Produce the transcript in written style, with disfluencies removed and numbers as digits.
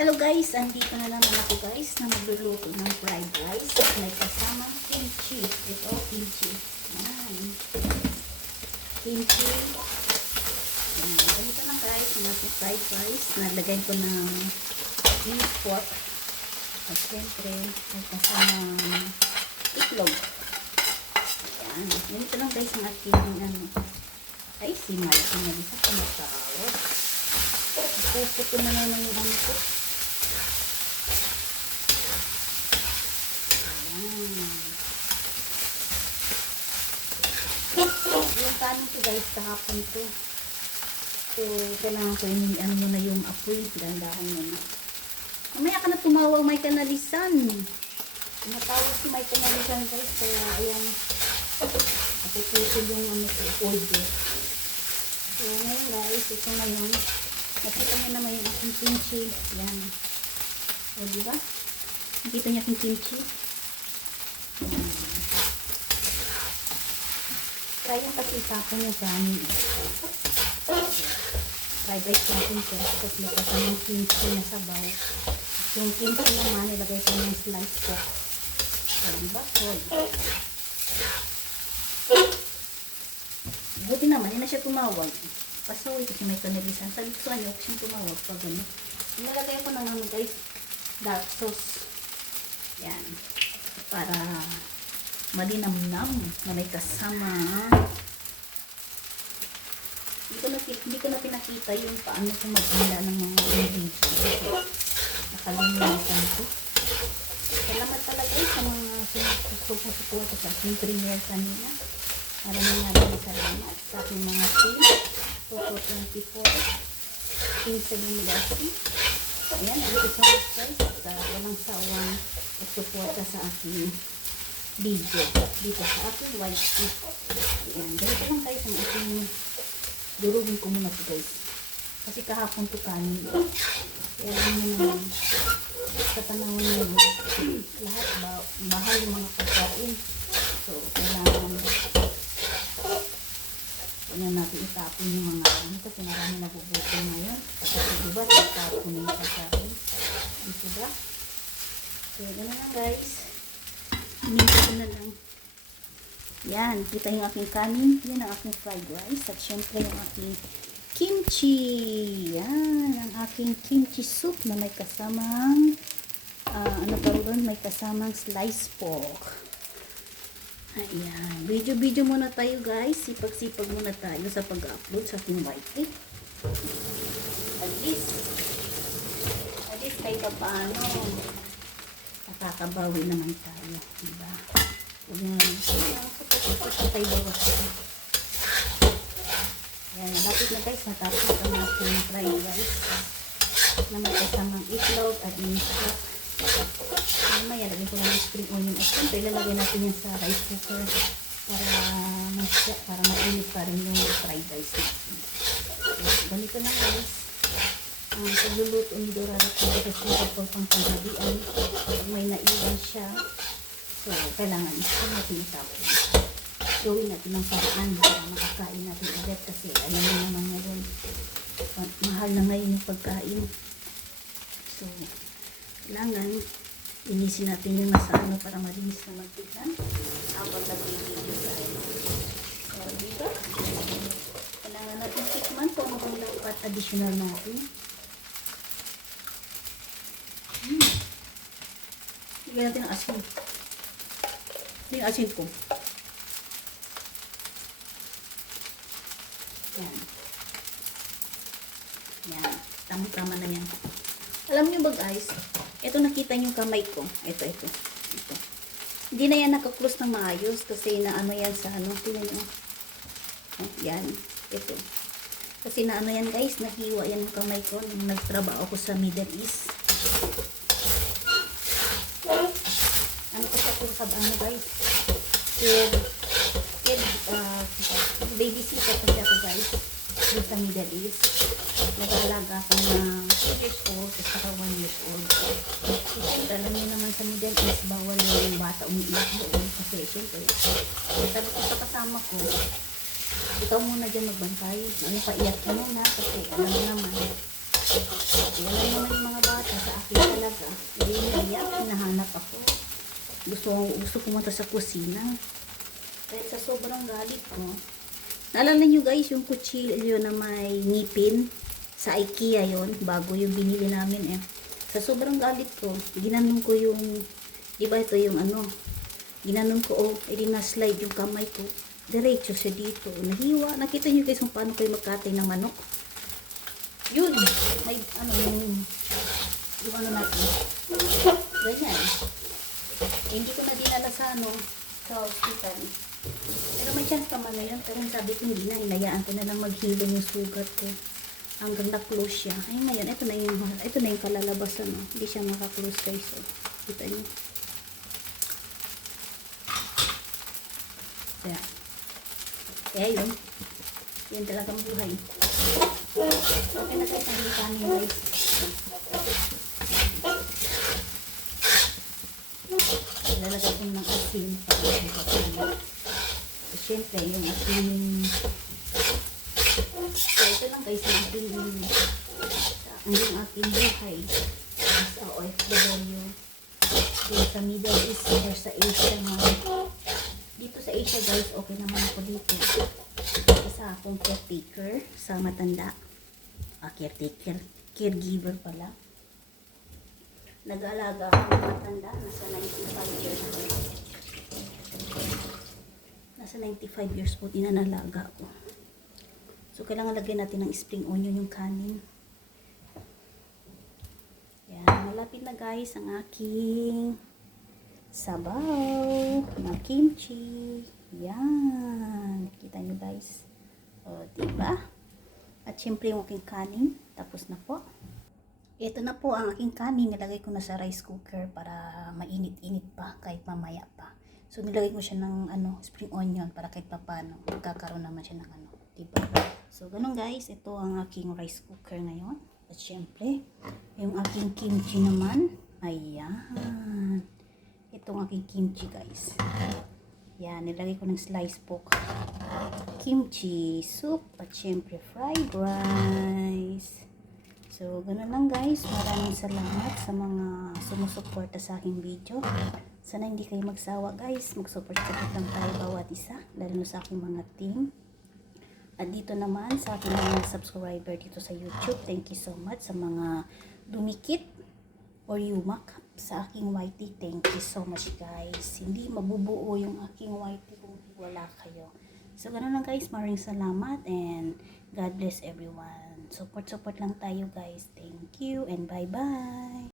Hello guys, andito na naman ako guys na magluluto ng fried rice at may kasamang kimchi. Ito, kimchi. Yan. Kimchi. Yan. Ganito lang guys, yung fried rice. Nalagay ko ng beef pork. At syempre, may kasamang itlog. Yan. Ganito lang guys ang aking ay, si Mike na isa kumatawag. Puputo na naman yung ano ko. Yung kanin ko guys, kahapon to. So, kailangan ko ano mo na yung apoy. Dandahan mo na. Mamaya ka na tumawag, may kanalisan. Tumatawag si may kanalisan guys. Kaya, ayan. Napupusin yung ano ko, audio. So, ngayon guys, ito ngayon. Nakita niya naman yung aking kimchi. Yan. O, diba? Nakita niya aking kimchi. Kayang kasi itapon yung kanin. Fried rice natin ito. Tapos may kasamang kimchi na sabaw. Yung kimchi naman, nilagay ko ng slice ko. O, diba? Buti naman, hindi na siya tumawag. Pasaway kasi may kanilisan. Sabi ko saan, huwag siyang tumawag pag gano'n. Nilagay ko ng ano guys, dark sauce. Yan. Para malinamnam na may kasama. Hindi ko na pinakita yung paano ko mag-handa ng mga ingredients. Nakalimutan ko. Salamat talaga sa mga susuko ko sa aking premiere kanina. Maraming salamat sa aking mga team. Toto 24. Team sa Lumidasi. Ayan, ang isa guys sa walang sawang suporta sa aking video dito sa aking white sheet. Ayan, ganito lang guys ang aking durugin ko muna ito guys. Kasi kahapon ito kanin. Kaya lang nyo naman sa panahon nyo lahat mahal yung mga pagkain. So, kailangan natin itapon yung mga ano kasi marami nabubuto ngayon. Kasi diba, itapon yung pagkain. Dito ba? So, gano'n lang guys. Hinintay ko na lang. Yan, kita yung aking kanin. Yan ang aking fried rice. At syempre yung aking kimchi. Yan, ang aking kimchi soup na may kasamang ano pa rin, may kasamang sliced pork. Ayan, video muna tayo guys. Sipag-sipag muna tayo sa pag-upload sa aking white tape. At least kahit paano nakakabawi naman tayo, diba? Huwag nyo naman tayo bawas. Ayan, malapit na guys, natapos ang aking fried rice na may kasamang itlog at minsok. Mamaya lagyan ko lang ng spring onion at siyempre ilalagay natin yan sa rice cooker para mainit pa rin yung fried rice natin. Ganito lang guys ang pagluluto ni Dorado ko kasi ito pang panghabian pag may naiwan siya, so kailangan ito natin itapon. Gawin natin ng paraan para makakain natin agad kasi alam mo naman ngayon mahal na ngayon yung pagkain. So kailangan inisin natin yung nasa ano para malinis na magtignan habang nag-video tayo. So, dito kailangan natin tikman kung ano ang dapat additional natin. Higyan natin ang asin. Ito yung asin ko. Yan. Yan. Tama-tama na yan. Alam niyo ba guys, ito nakita niyo kamay ko. Ito. Hindi na yan nakaklose ng maayos kasi na ano yan sa ano. Tingnan niyo. Yan. Ito. Kasi na ano yan guys, nahiwa yan ng kamay ko nung nagtrabaho ko sa Middle East. Ano ko sa ano guys? Babysitter kasi ako guys. Doon sa Middle East. Nag-aalaga ako ng 2 years old at saka 1 years old. Siyempre, alam niyo naman sa Middle East, bawal yung bata umiiyak doon. Kasi siyempre, sabi ko sa kasama ko, ikaw muna dyan magbantay. Ano pa, iyak ka muna kasi alam mo naman. Alam naman yung mga bata sa Kaya hinahanap ako. Gusto pumunta sa kusina. Dahil sa sobrang galit ko. Naalala nyo guys, yung kutsilyo na may ngipin sa IKEA yon, bago yung binili namin eh. Sa sobrang galit ko, ginanon ko yung, diba ito yung ano, ginanon ko, na-slide yung kamay ko. Diretso siya dito. Nahiwa. Nakita nyo guys kung paano kayo magkatay ng manok. Yun. May ano yung ano natin. Ganyan. Hindi ko na dinala sa ano, sa hospital. Pero may chance pa man ngayon. Pero sabi ko hindi na. Hinayaan ko na lang maghilom yung sugat ko. Hanggang na-close siya. Ay ngayon, ito na yung kalalabasan. No? Hindi siya maka-close guys. So, kita nyo. Kaya. Kaya yun. Yan talagang buhay. Okay na guys. Ang kanin guys. Lalagay ko ng asin. So, syempre, yung asin. So, ito lang guys. Yung aking buhay. Sa OFW. Sa Middle East. Or sa Asia naman. Dito sa Asia guys, okay naman ako dito. Isa akong caretaker sa matanda. Caregiver pala. Nag-aalaga ako ng matanda. Nasa 95 years old. Nasa 95 years old, inanalaga ko. So, kailangan lagyan natin ng spring onion yung kanin. Yan, malapit na guys ang aking sabaw na kimchi. Yan. Kita nyo guys. O, diba? At syempre yung aking kanin. Tapos na po. Ito na po ang aking kanin. Nilagay ko na sa rice cooker para mainit-init pa kahit mamaya pa. So, nilagay ko siya ng spring onion para kahit papano magkakaroon naman siya ng diba? So, ganun guys. Ito ang aking rice cooker ngayon. At syempre, yung aking kimchi naman. Ayan. Itong aking kimchi guys. Yan, nilagay ko ng sliced pork, kimchi soup, at syempre fried rice. So, ganun lang guys. Maraming salamat sa mga sumusuporta sa aking video. Sana hindi kayo magsawa guys. Mag-support lang tayo bawat isa. Lalo na sa aking mga team. At dito naman sa aking mga subscriber dito sa YouTube. Thank you so much sa mga dumikit or yumak sa aking YT. Thank you so much guys. Hindi mabubuo yung aking YT kung wala kayo. So ganun lang guys. Maraming salamat and God bless everyone. Support lang tayo guys. Thank you and bye bye.